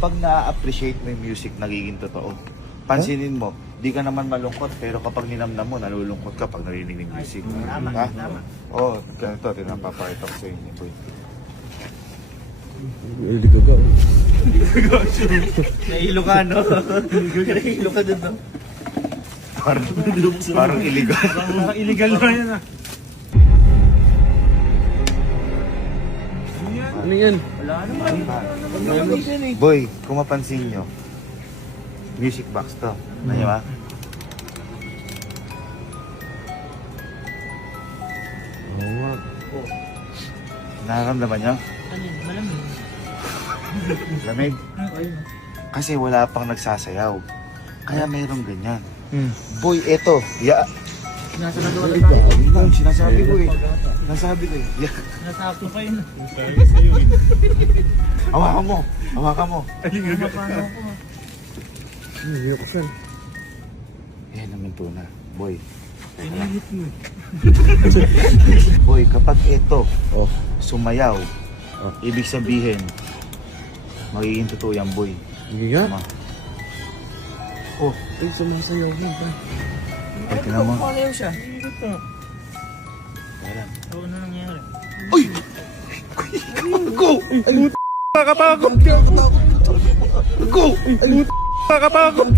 kapag na-appreciate mo yung music, nagiging totoo. Pansinin mo, di ka naman malungkot, pero kapag ninamnam mo, nalulungkot ka pag narinig ng music. Tama, Ha? tama. Oo, ganito, tinapapakita ko sa inyo, boy. Nahilo ka, no? Nahilo ka dun, no? Parang illegal. Parang illegal na yan ah. Ano yan? Wala naman. Boy, kung mapansin nyo, music box to. Ano nyo ba? Oo nga. Nararamdaman nyo? Ano yun? Malamig. Lamig? Ayun. Kasi wala pang nagsasayaw. Kaya mayroong ganyan. Hmm. Boy, eto. Nasa nagawa na tayo. Sinasabi ko eh. Sinasabi ko eh. Nasakto pa yun. Hawakan mo. Hawakan mo. Paano ako? Buksan. Yan naman to na. Boy. Pinihit mo. Boy, kapag eto, Oh. sumayaw, Oh. ibig sabihin, magiging totoo yan, boy. Hindi nga. Tama. Oh, Ay, sumasayaw yun pa. ay, tinan mo. Pumalayaw siya. Ayan. Oo, ano nangyari? Go! Nakatakot! Go! Nakatakot!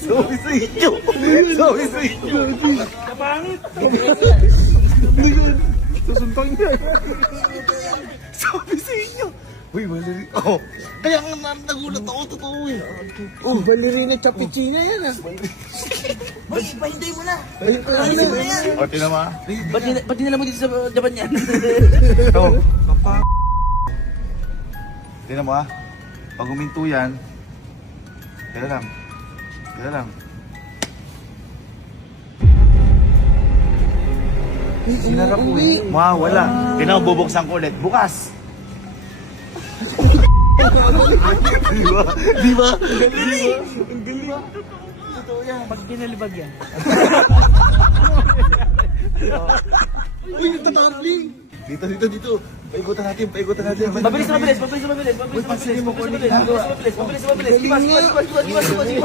Sabi sa inyo! Sabi sa inyo! Kapangit! Susuntang niya. Sabi sa inyo! Uy, wala rin. Oh, kaya nga nagulat ako, totoo eh. Oh, balerina Chapichina yan ah. Boy, pahinday mo na! Ay, Alisin mo na yan! O, tinan mo ah. Ba't dinala mo dito sa Japan yan? Ito. Tinan mo ah. Pag uminto yan, kaya lang. Kaya lang. Sinara ko eh. Mawawala. Tinan mo, bubuksan ko ulit. Bukas! Di ba? Di ba? Ang galing. Totoo yan. Pag kinalibag yan. Uy, nagtatangling. Dito. Paikutan natin, paikutan natin. Mabilis.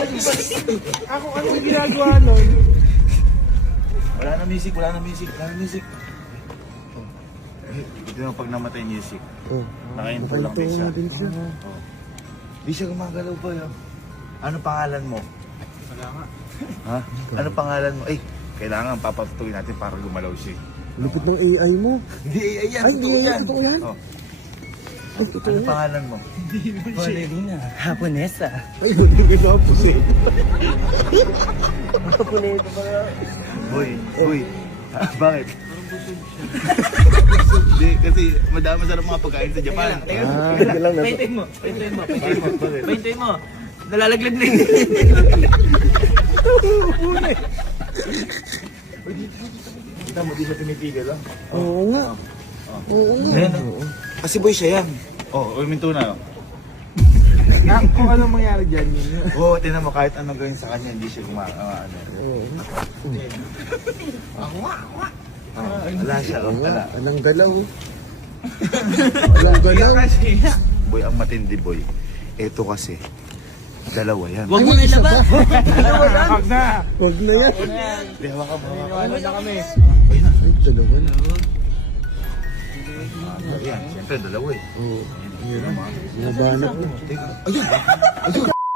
Ako, anong ginagawa nun? Wala na music. Oh. Ito yung pag namatay music. Oh. Nakainto lang din siya. din siya. Oh. Di siya gumagalaw pa yun. Ano pangalan mo? Wala nga. Ha? Ano pangalan mo? Eh, kailangan papatutuin natin para gumalaw siya. Lupit ng AI mo. Hindi AI yan. Ay, Totoo hindi yan. totoo yan? Oh. Ay, totoo Ano yan. pangalan mo? Balerina. Japonesa. Ay, hindi ko napos eh. Japonesa pa nga. Boy. Ah, bakit? Hindi, kasi madami sa mga pagkain sa Japan. Ah, hindi lang na. Paintuin mo. Paintuin mo. Nalalaglag na yun. Kita mo, di siya tinitigil lang. Oo nga. Oo nga. Ayan, kasi boy siya yan. Oh, uminto na. Kung anong mangyari dyan yun. Oo, tinan mo, kahit anong gawin sa kanya, hindi siya ano. Oo. Wala siya, wala. Anong galaw? Anong galaw? Boy, ang matindi boy. Ito kasi, dalawa yan. Huwag mo na ilabas. Huwag na. Huwag na yan. Di, hawakan mo. Ano na kami? Ayun na. Ay, dalawa na. Ayan, siyempre dalawa eh. Oo. Nabanap ko. Ayun!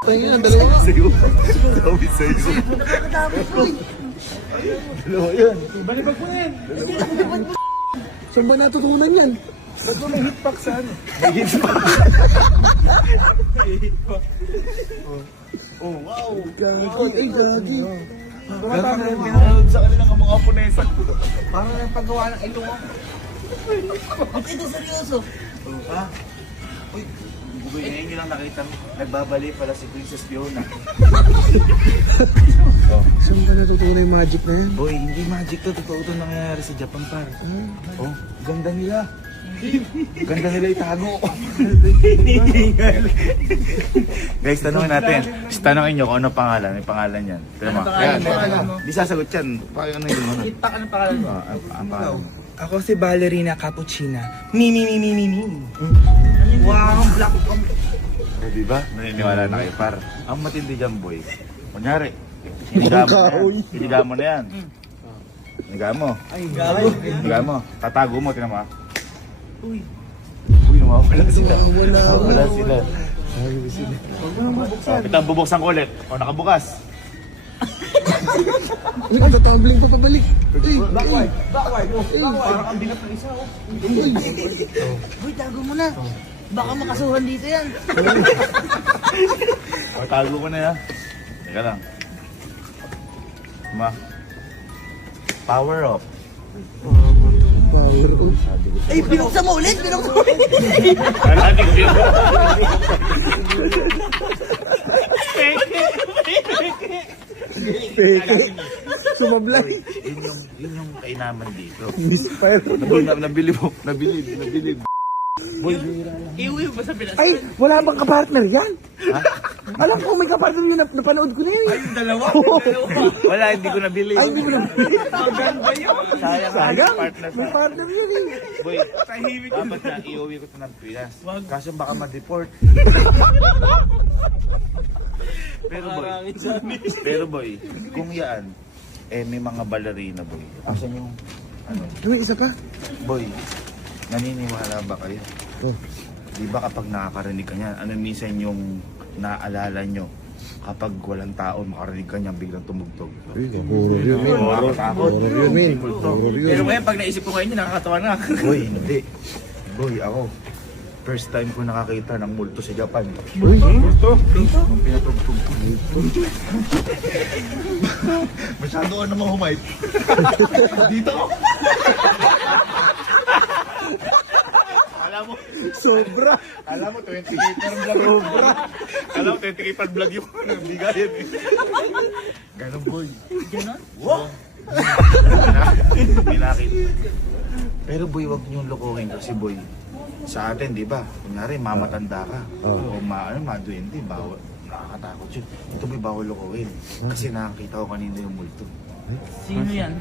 Ayun na, dalawa nga. Sa'yo. Sabi sa'yo. Dalawa yan. Balibag mo na yan. Saan ba natutunan yan? Ba't mo may hitbox sa ano? Oh, wow. Gagi, ay gagi. Parang pinanood sa kanila ng mga Aponesa. Parang ang paggawa ng ilong. Ba't ito seryoso? Ha? Uy, bugoy ngayon nyo lang nakita mo. Nagbabali pala si Princess Fiona. Saan ba natutunan yung magic na yan? Boy, hindi magic to. Totoo to nangyayari sa Japan par. Oh, ganda nila. Ganda nila itago. Guys, tanongin natin. Tanongin nyo kung ano pangalan. May pangalan yan. Pero Ano pangalan mo? Di sasagot yan. Paano ano yun? Itak, anong pangalan mo? Ang pangalan mo. Ako si Ballerina Cappuccina. Mi. Wow, black. O, diba? Naniniwala na kayo, par. Ang matindi dyan, boy. Kunyari, hiniga mo na yan. Hiniga mo. Ay, gago. Hiniga mo. Tatago mo, tinan mo ah. Uy, nawawala sila. Nawawala sila. Ito ang bubuksan ko ulit. O, nakabukas. Uy, tatumbling pa pabalik. Backward. Parang ang binap ng isa, oh. Uy, tago mo na. Baka makasuhan dito yan. O, tago mo na yan. Teka lang. Power up. Power up. Ay, binuksan mo ulit. Kala, hindi ko yun. Peke. Sumablay. Yun yung kainaman dito. Misfire. Nabilib. Iuwi ba sa Pinas? Ay, wala bang kapartner yan? Alam ko may kapartner yun, napanood ko na yun. Ay, yung dalawa. Wala, hindi ko nabili. Ay, hindi mo na. Hanggang ba yun? Sayang, Sayang, partner may sa... partner yun eh. Boy, dapat na iuwi ko ito ng Pinas. Kasi baka ma-deport. Pero boy, kung yan, may mga ballerina boy. Asan yung, May isa pa? boy, naniniwala ba kayo? Oh. Di ba kapag nakakarinig ka niyan, minsan yung naalala nyo, kapag walang tao, makarinig ka niyan, biglang tumugtog. Horror yun, men. Nakakatakot. Horror yun, men. Horror yun. Pero ngayon, pag naisip ko ngayon, nakakatawa na. Boy, hindi. Boy, ako, first time ko nakakita ng multo sa Japan. Uy, Nung pinatugtog ko. Masyado ka naman humay. Dito ako. Alam mo, sobra. alam mo, 20k per vlog. Sobra. Alam mo, 20k per vlog yung bigayan eh. Ganon, boy. Ganon? Wow. Pinakit. Pero boy, wag niyong lokohin kasi boy, sa atin, di ba? Kunyari, mamatanda ka. O maduwende, bawal. Nakakatakot yun. Ito boy, bawal lokohin. Kasi nakakita ko kanina yung multo. Sino yan?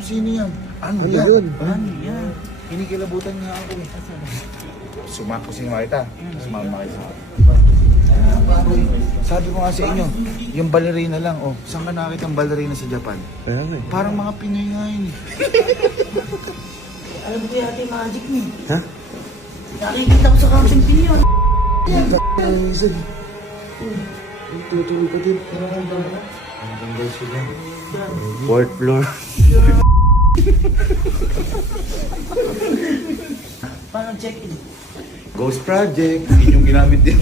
Sino yan? Ano Ano yan? yun? Ano yan? Kinikilabutan nga ako. Sumako si Marita. Sumama kayo sa Boy, sabi ko nga sa inyo, yung ballerina lang, oh. Saan ka nakakita ng ballerina sa Japan? Kaya nga eh. Parang mga Pinoy nga yun eh. Alam ko yata yung magic niya. Ha? Nakikita ko sa camping pin yun. Ang isa. Tutuloy pa din. Hanggang daw sila. Fourth floor. Paano check-in? Ghost Project. Yun yung ginamit din.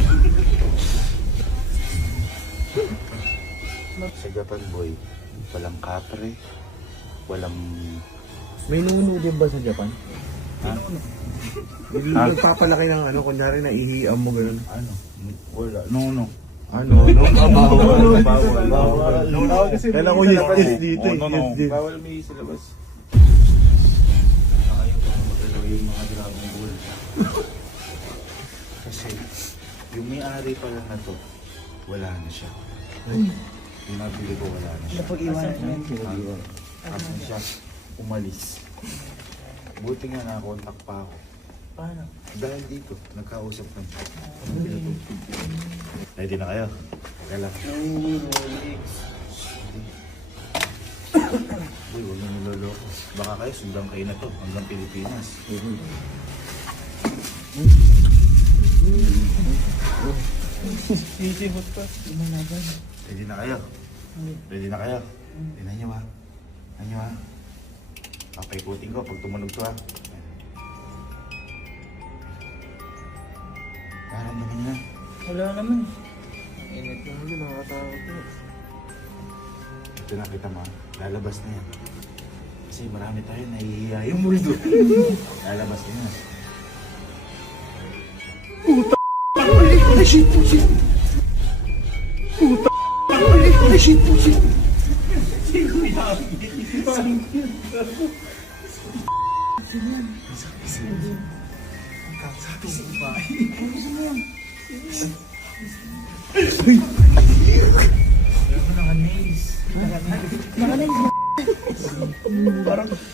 Sa Japan, boy, walang kapre, walang... May nuno din ba sa Japan? Nagpapalaki ng ano, kunyari na ihiam mo gano'n. Ano? Wala. No. Ano? Bawal. Kailan ko yes dito eh. Yes. Bawal may silabas. Ayaw ko magalaw yung mga Dragon Ball. Kasi, yung may-ari pa lang na to, wala na siya. Yung nabili ko, wala na siya. Napag-iwanan yan. Asan siya? Umalis. Buti nga nakakontak pa ako. Paano? Dahil dito, nagkausap kami. Ready na kayo? Teka lang. Uy, huwag nyo niloloko. Baka kayo, sundan kayo na to hanggang Pilipinas. Sisibot pa. Imanagan. Ready na kayo? Ready na kayo? Tingnan nyo ha. Tingnan nyo ha. Papaikutin ko pag tumunog to ha. Naramdaman nyo na. Wala naman. Init na huli, nakakatakot na. Ito na kita mo ha. Lalabas na yan. Kasi marami tayo nahihiya yung multo. Lalabas na yan. Ay, shit. Puta. Ay, shit. Naka-nails.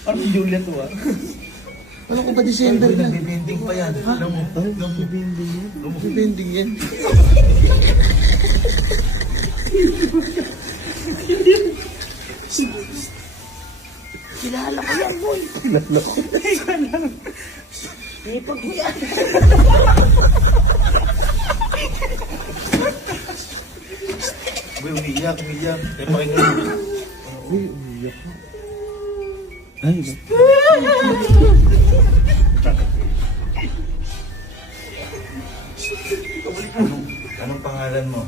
Parang Julia to ah. Ano ko ba December na? Nagbibinding pa yan. Alam mo? Bibending yan. Kilala ko yan, boy. Kilala ko. Ipag mo yan. Boy, umiiyak. Eh, pakinggan mo. Ay, Anong pangalan mo?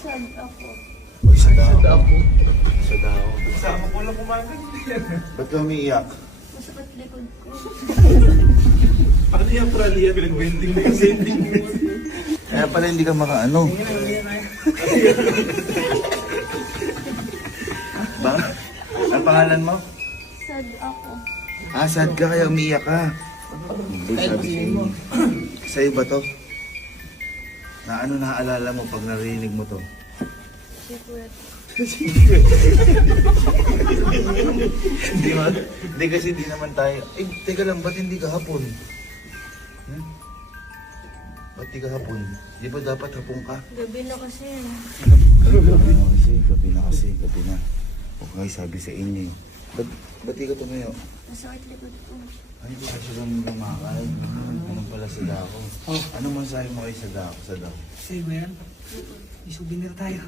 Sad ako. Uy, Sadao. Sadao. Kasama ko lang kumakan. Ba't ka umiiyak? Masakit likod ko. Ano yan, Pralia? Pinag-vending na yung vending. Kaya pala hindi ka makaano. Ba? Ang pangalan mo? Sad ako. Ah, sad ka kaya umiiyak ka. Boy, sabi sa'yo. Sa'yo ba to? Na ano naaalala mo pag narinig mo to? Secret. Hindi ba? Hindi kasi hindi naman tayo. Eh, teka lang, ba't hindi ka hapon? Hmm? Ba't di ka hapon? Di ba dapat hapon ka? Gabi na kasi. Gabi na. O kaya sabi sa inyo. Ba't di ka tumayo? Masakit likod ko. Ay, di kasi lang lumakain. Anong pala sa dako? Anong masahe mo kay sa dako? Sa'yo ba yan? May souvenir tayo.